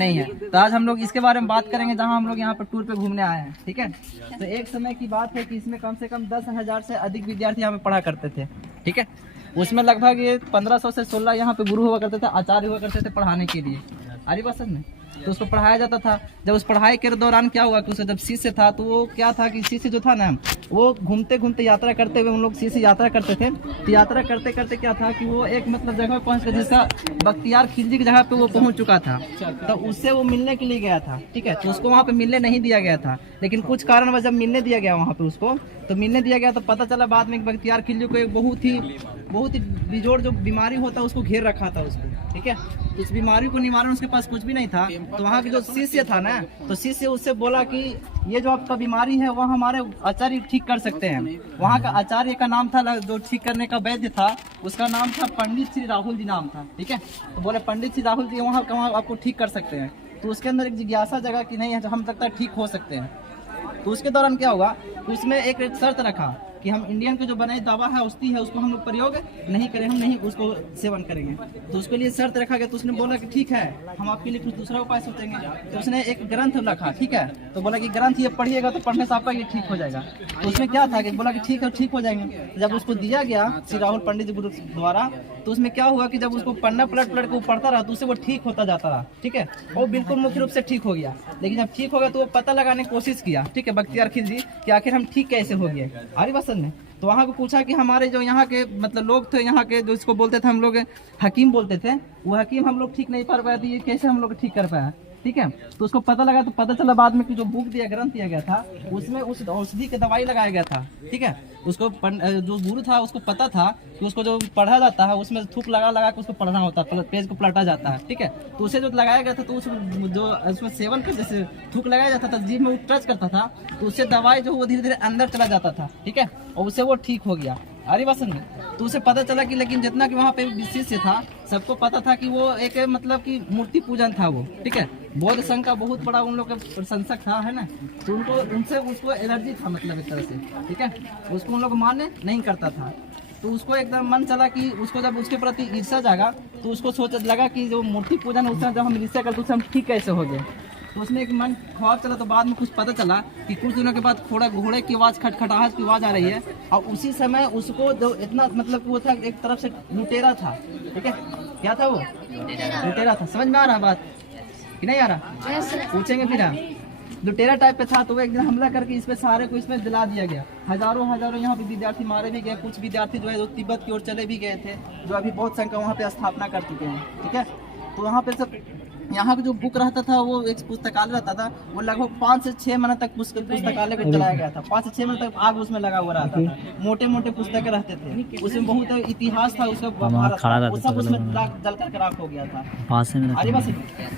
नहीं है। तो आज हम लोग इसके बारे में बात करेंगे, जहाँ हम लोग यहाँ पर टूर पे घूमने आए हैं। ठीक है, तो एक समय की बात है कि इसमें कम से कम 10,000 से अधिक विद्यार्थी यहाँ पे पढ़ा करते थे। ठीक है, उसमें लगभग ये 1500 से 16 यहाँ पे गुरु हुआ करते थे, आचार्य हुआ करते थे पढ़ाने के लिए। अरे बस में तो उसको पढ़ाया जाता था। जब उस पढ़ाई के दौरान क्या हुआ कि उसे जब शिष्य था तो वो क्या था कि शिष्य जो था ना, वो घूमते घूमते यात्रा करते हुए, उन लोग शिष्य यात्रा करते थे। तो यात्रा करते करते क्या था कि वो एक मतलब जगह पहुंच गया, जिसका बख्तियार खिलजी की जगह पे वो पहुंच चुका था। तो उससे वो मिलने के लिए गया था। ठीक है, तो उसको वहाँ पे मिलने नहीं दिया गया था, लेकिन कुछ कारणवश जब मिलने दिया गया वहाँ पे उसको, तो मिलने दिया गया तो पता चला बाद में बख्तियार खिलजी को एक बहुत ही बिजोड़ जो बीमारी होता है उसको घेर रखा था उसको। ठीक है, तो उस बीमारी को निवारण उसके पास कुछ भी नहीं था। तो वहाँ के जो शिष्य था ना, तो शिष्य उससे बोला कि ये जो आपका बीमारी है वो हमारे आचार्य ठीक कर सकते हैं। वहाँ का आचार्य का नाम था, जो ठीक करने का वैद्य था, उसका नाम था पंडित श्री राहुल जी नाम था। ठीक है, तो बोले पंडित श्री राहुल जी वहाँ आपको ठीक कर सकते हैं। तो उसके अंदर एक जिज्ञासा जगह कि नहीं है, हम लगता है ठीक हो सकते हैं। तो उसके दौरान क्या हुआ, तो उसमें एक शर्त रखा कि हम इंडियन के जो बनाई दवा है औषधि है उसको हम लोग प्रयोग नहीं करें, हम नहीं उसको सेवन करेंगे। तो उसके लिए शर्त रखा गया। तो उसने बोला कि ठीक है, हम आपके लिए कुछ दूसरा उपाय सोचेंगे। तो उसने एक ग्रंथ रखा। ठीक है, तो बोला कि ग्रंथ ये पढ़िएगा तो पढ़ने से आपका ये ठीक हो जाएगा। तो उसमें क्या था कि बोला कि ठीक है, ठीक हो जाएंगे। तो जब उसको दिया गया श्री राहुल पंडित जी गुरु द्वारा, तो उसमें क्या हुआ कि जब उसको पढ़ना पलट के वो पढ़ता रहा तो उससे वो ठीक होता जाता रहा। ठीक है, वो बिल्कुल मुख्य रूप से ठीक हो गया। लेकिन जब ठीक हो गया तो वो पता लगाने की कोशिश किया। ठीक है, बख्तियार खिलजी कि आखिर हम ठीक कैसे हो गए। अरे बस ने तो वहाँ को पूछा कि हमारे जो यहाँ के मतलब लोग थे, यहाँ के जो इसको बोलते थे हम लोग हकीम बोलते थे, वो हकीम हम लोग ठीक नहीं कर पाए, ये कैसे हम लोग ठीक कर पाया। ठीक है, तो उसको पता लगा। तो पता चला बाद में कि जो बुक दिया, ग्रंथ दिया गया था, उसमें उस औषधि के दवाई लगाया गया था। ठीक है, उसको जो गुरु था उसको पता था कि उसको जो पढ़ा जाता है उसमें थूक लगा लगा के उसको पढ़ना होता है, पेज को पलटा जाता है। ठीक है, तो उसे जो लगाया गया था, तो जो उसमें सेवन के जैसे थूक लगाया जाता था, जीभ में वो टच करता था, तो उससे दवाई जो वो धीरे धीरे अंदर चला जाता था। ठीक है, और उससे वो ठीक हो गया। अरे बस में तो उसे पता चला कि लेकिन जितना कि वहाँ पे शिष्य था, सबको पता था कि वो एक मतलब कि मूर्ति पूजन था वो। ठीक है, बौद्ध संघ का बहुत बड़ा उन लोग का प्रशंसक था, है ना। तो उसको एलर्जी था मतलब एक तरह से। ठीक है, उसको उन लोग मान्य नहीं करता था। तो उसको एकदम मन चला कि उसको जब उसके प्रति ईर्ष्या जागा, तो उसको सोच लगा कि जो मूर्ति पूजन है उसमें जब हम ईर्ष्या करते उससे हम ठीक कैसे हो गए। तो उसने एक मन ख्वाब चला। तो बाद में कुछ पता चला कि कुछ दिनों के बाद थोड़ा घोड़े की आवाज़, खटखटाहट की आवाज़ आ रही है, और उसी समय उसको जो इतना मतलब वो था, एक तरफ से लुटेरा था। ठीक है, क्या था वो? लुटेरा था। समझ में आ रहा बात कि नहीं आ रहा? पूछेंगे फिर हम। लुटेरा टाइप पे था। तो वो एक दिन हमला करके इस पे सारे को इसमें जला दिया गया। हजारों यहाँ पे विद्यार्थी मारे भी गए। कुछ विद्यार्थी जो है जो तिब्बत की ओर चले भी गए थे, जो अभी बौद्ध संघ का वहाँ पे स्थापना कर चुके हैं। ठीक है, तो वहाँ पे सब यहाँ पे जो बुक रहता था, वो एक पुस्तकालय रहता था, वो लगभग 5 से 6 महीने तक पुस्तकालय को चलाया गया था। 5 से 6 महीने तक आग उसमें लगा हुआ रहता था। मोटे मोटे पुस्तकें रहते थे, उसमें बहुत इतिहास था उसका, वो सब उसमें जल कर राख हो गया था। अरे बस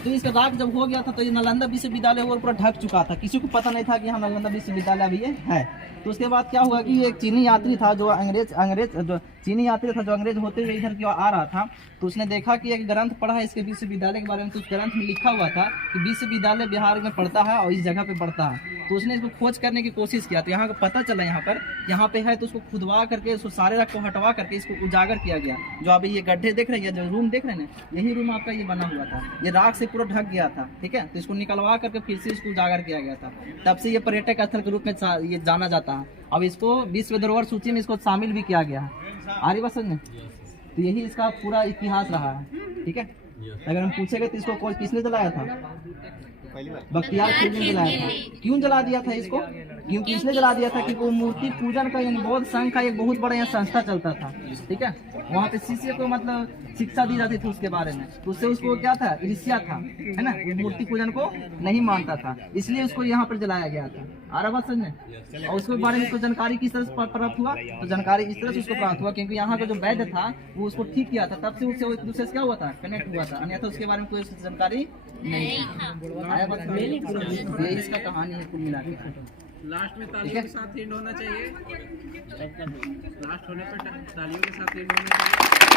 तो इसका राख जब हो गया था, तो ये नालंदा विश्वविद्यालय वो पूरा ढक चुका था। किसी को पता नहीं था कि यहाँ नालंदा विश्वविद्यालय भी है। तो उसके बाद क्या हुआ कि एक चीनी यात्री था, जो चीनी यात्री था, जो अंग्रेज होते हुए इधर की ओर आ रहा था। तो उसने देखा कि एक ग्रंथ पढ़ा है इसके विश्वविद्यालय के बारे में। तो उस ग्रंथ में लिखा हुआ था कि विश्वविद्यालय बिहार में पढ़ता है और इस जगह पे पढ़ता है। तो उसने इसको खोज करने की कोशिश किया। तो यहाँ का पता चला यहाँ पे है। तो उसको खुदवा करके, उसको सारे राख को हटवा करके इसको उजागर किया गया। जो अभी ये गड्ढे देख रहे हैं, जो रूम देख रहे हैं ना, यही रूम आपका ये बना हुआ था। ये राख से पूरा ढक गया था। ठीक है, तो इसको निकलवा करके फिर से इसको उजागर किया गया था। तब से ये पर्यटक स्थल के रूप में ये जाना जाता है। अब इसको विश्व धरोहर सूची में इसको शामिल भी किया गया है। आर्य बसन में तो यही इसका पूरा इतिहास रहा है। ठीक है, अगर हम पूछेंगे तो इसको किसने जलाया था? बख्तियार खिलजी ने जलाया था। क्यों जला दिया था इसको? क्योंकि इसने जला दिया था कि वो मूर्ति पूजन का, यानी बौद्ध संघ का एक बहुत बड़ा यहाँ संस्था चलता था। ठीक है, वहाँ पे शिष्य को मतलब शिक्षा दी जाती थी उसके बारे में। तो उससे उसको क्या था? ईर्ष्या था, है ना। मूर्ति पूजन को नहीं मानता था, इसलिए उसको यहाँ पर जलाया गया था। आ रहा बात समझ में? और उसके बारे में उसको जानकारी किस तरह से प्राप्त हुआ? तो जानकारी इस तरह से उसको प्राप्त हुआ क्योंकि यहाँ का जो वैद्य था वो उसको ठीक किया था। तब से उससे एक दूसरे से क्या हुआ था? कनेक्ट हुआ था। अन्यथा उसके बारे में कोई जानकारी नहीं आया। बात ये इसका कहानी है कुल मिला के। लास्ट में तालियों के साथ एंड होना चाहिए। लास्ट होने पर तालियों के साथ एंड होना चाहिए।